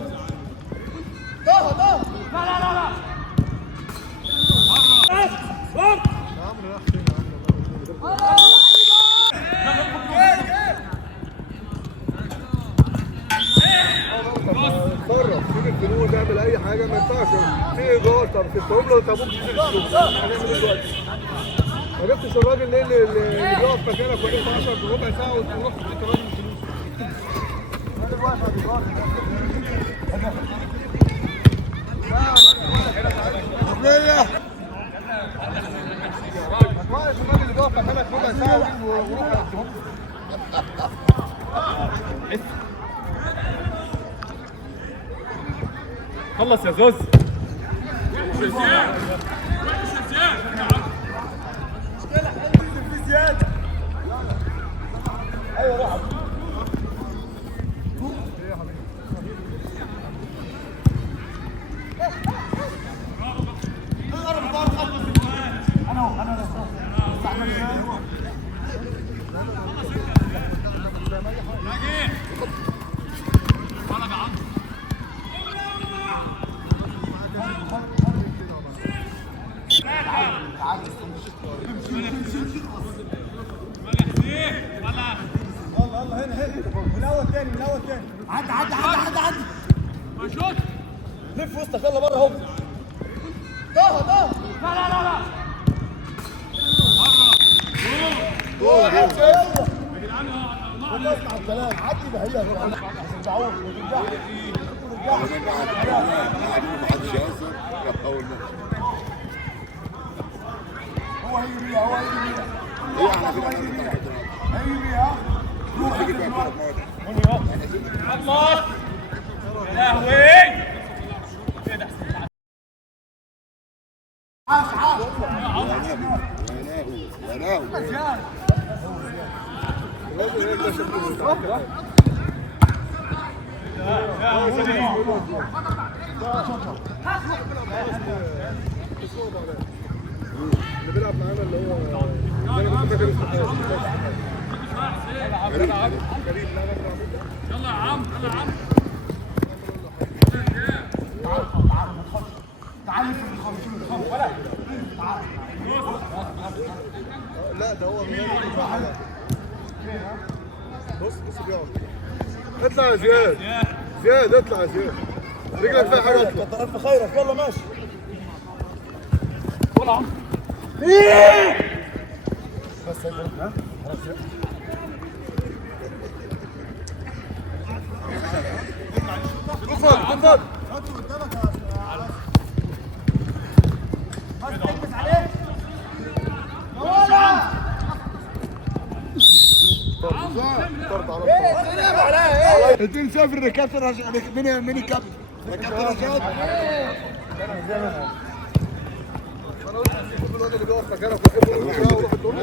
هوب. طه. لا. اتصرف، سيب الفلوس، اعمل اي حاجه، ما ينفعش في ايجار. طب سبتهم له، طب ابوك ينزل الشغل هنعمل ايه دلوقتي؟ ما جبتش الراجل ليه اللي بيقف مكانك واقف 10 ربع ساعه وتروح تديك الراجل الفلوس؟ الراجل واقف على الايجار. حريه واقف الراجل اللي بيقف مكانك ربع ساعه وروح خلص يا زوز. زياد. ايوه روح. الله هنا من الاول تاني عدي شوت لف وسطك يلا بره اهو. طه لا بره يا جدعان الله اسمع الكلام عدي بهي يا جدعان عشان تعوض وترجع هو هيجي بيها روح الله يا لهوي عاش اللي بيلعب معانا اللي هو يلا يا عم تعال في الخمسين لا ده هو بص بيقعد اطلع يا زياد اطلع يا زياد رجلك فيها حاجه اطلع كتر الف خيرك يلا ماشي طلع بس ها خلاص اتفضل حطه قدامك بس تلبس عليه اديني سافر ركابتن من الكابتن ركابتن رشاد انا قلت كل الواد اللي بيقف مكانك وروح تقول له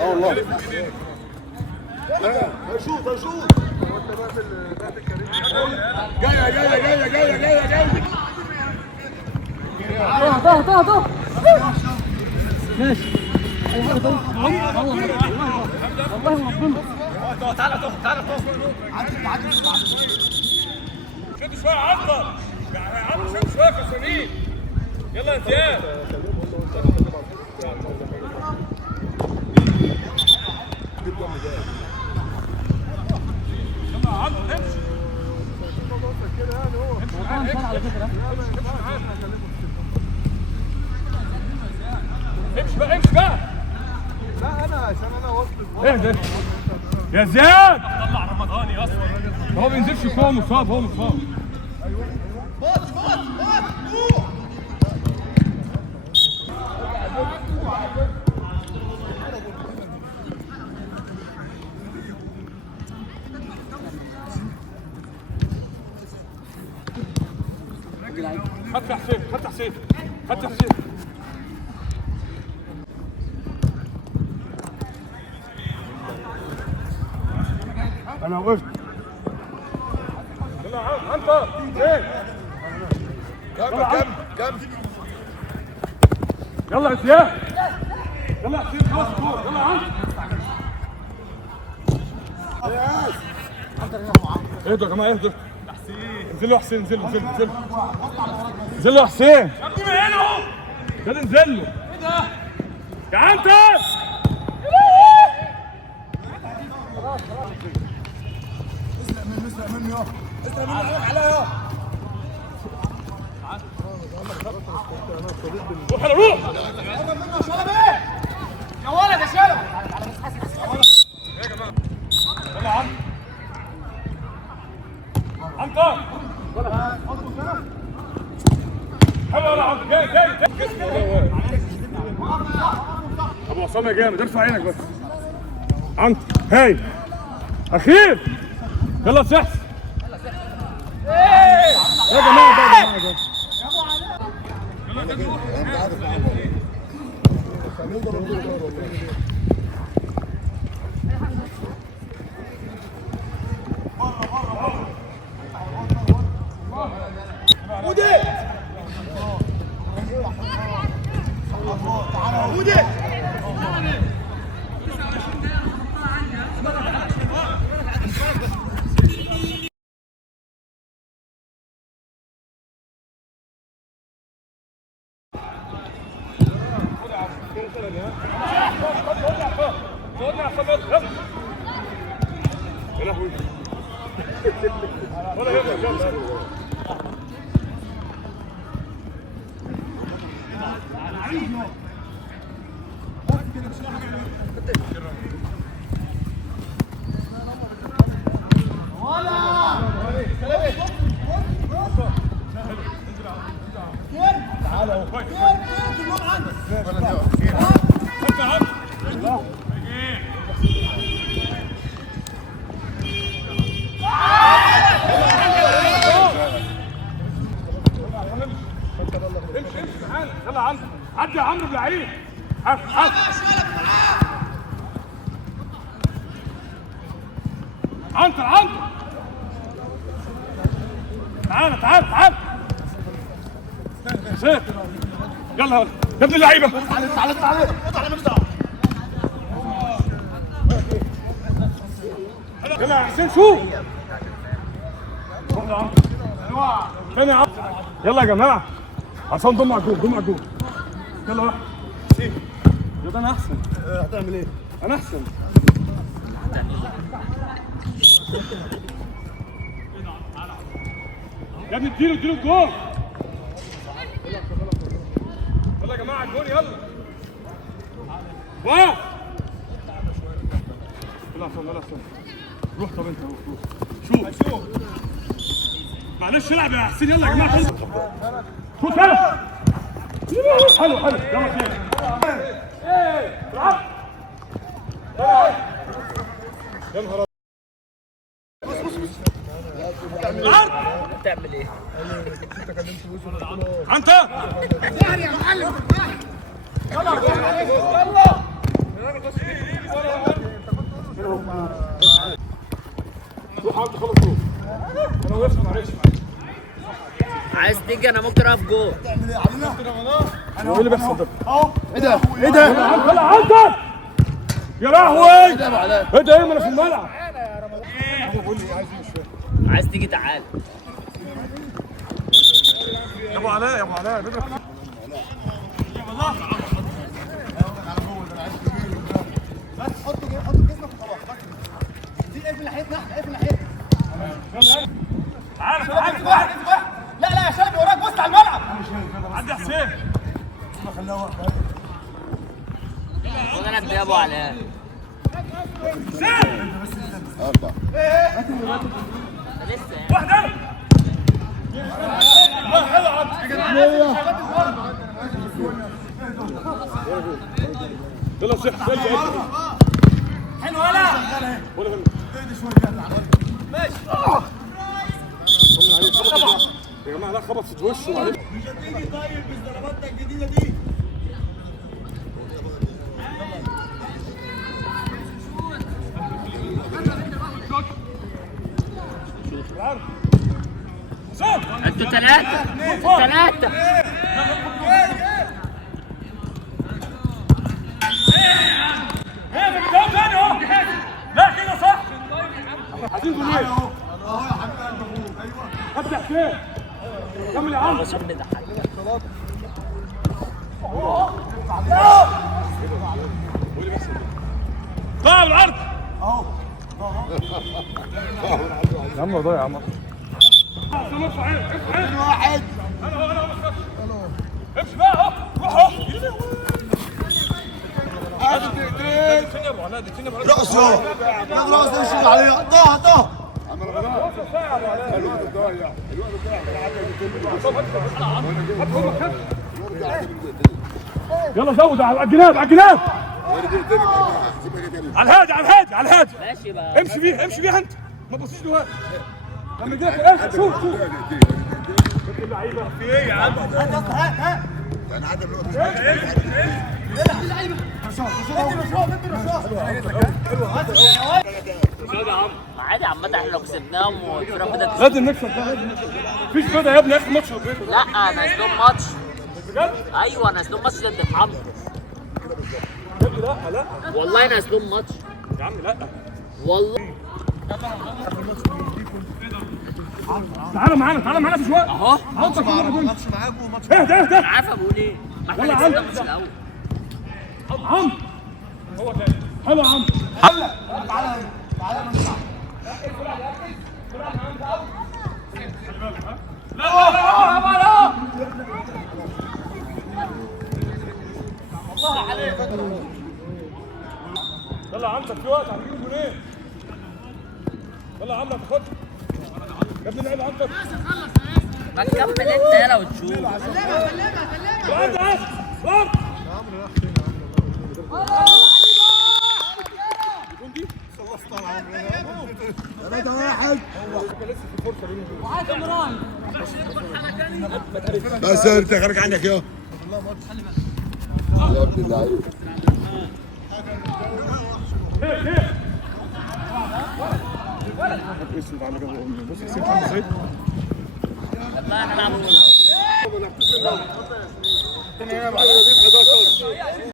والله هيشوط وانت بقى الكريم جايه طه ماشي والله ربنا تعالى عدي شد شويه عطل يعني يا عم شد شويه في سنين يلا يا زياد يلا يا عم امشي كده يعني هو على فكره امشي بقى لا انا عشان انا وسط اهدى يا زياد طلع رمضاني اصلا هو ما بينزلش فوق مصاب ايوه بص خد حسين انا وقفت يلا عم انت ايه كم يلا يا زياد يلا يا حسين خلاص يلا يا عم اهدوا يا جماعه اهدوا. انزلوا يا حسين، انزلوا انزلوا انزلوا انزلوا يا حسين. يا ابني من هنا اهو كده، انزلوا. ايه ده يا عنتر؟ اسرق منه يا اسرق منه عليا يا روح يلا روح يا ولد يا شلبي. يا جماعه يلا يا عنتر حلو يلا عنتر. جاي جاي ابو عصام يا جامد، ارفع عينك بس. عنتر هاي اخير. يلا سحس يا جماعه بقى يا جماعه. يا لهوي ولا يهمك يلا. يلا يا عمرو، عدي يا عمرو بلعيب. عنتر عنتر تعال تعال تعال. سيف يلا يا ابن اللعيبه. تعال تعال اطلع من الدعوه. يلا يا حسين شوف. روح يا عمرو فين يا عمرو. يلا يا جماعه عشان ضم على الجول، ضم على الجول. يلا واحد يلا. انا احسن. هتعمل ايه؟ انا احسن. يا ابني اديله الجول. يلا يا جماعه الجول يلا. واقف. يلا عشان يلا عشان روح. طب انت روح شوف معلش العب يا حسين. يلا يا جماعه شوف يلا. حلو حلو يلا فين. ايه العب. يا نهار بتعمل ايه؟ انت يا معلم. روح انت خلص روح. انا وقفت معلش. عايز تيجي انا ممكن اقف جول. تعمل ايه علينا؟ هو ايه اللي بيحصل ده؟ اهو ايه ده؟ ايه ده؟ يلا انت يا لهوي. ايه ده ايه ده؟ ما انا في الملعب. عايز تيجي تعال. يا ابو علاء يا ابو علاء بيضرب. بس حطوا جسمك وخلاص. دي اقفل ناحيتنا، اقفل ناحيتنا. تعال تعال. لا لا يا شلبي وراك، بص على الملعب. عدي يا حسين. خد انا يا ابو علاء. لسه يعني. واحده. لا حلو عبد. يلا سيف سيف. حلو ولا ولا هم. اهدى شويه. ماشي. يا جماعه لا خبط في وشه معلش. مش هتيجي طيب بضرباتنا الجديده دي. انتوا ثلاثة. ثلاثة. ايه ده بتقول تاني اهو. لا كده صح. عايزين جولين. ابدا فين؟ كمل يا عم. عشان بيضحك. طلع العرض. يا عم ضايع يا عم. ارفع عينك ارفع عينك. واحد. امشي بقى اهو روح اهو. فين يا ابو علاء؟ فين يا ابو علاء؟ راسه خد راسه يشيل عليه. طه الوقت ضايع. يلا زود على الجناب على الجناب. على الهادي على الهادي على الهادي. ماشي بقى. امشي بيها انت ما تبصيش لوقت. لما يجيلك ايه شوف اللعيبه في ايه يا عم؟ انا عدى عادي عامة احنا لو كسبناهم والفرقة بدأت لازم نكسب ده. مفيش كده يا ابني اخر ماتش. لا نازلين ماتش. بجد؟ ايوه نازلين ماتش ضد الحمد. لا والله نازلين ماتش. يا عم لا. والله تعالى معانا في شويه. اهو. ماتش معاكم ماتش اهدى عارف بقول ايه؟ ما احنا يلا كسبنا عم. الماتش الاول. عم هو تاني حلو يا عم. تعالى نطلع. يلا يا عم في وقت هتجيب جولين. يلا يا عم ما تاخدش يا ابني لعب عندك. ما تكمل انت يلا وتشوف. وانت عايز صار. بس انت خارج عنك يا ابن اللعيب. لا نلعب.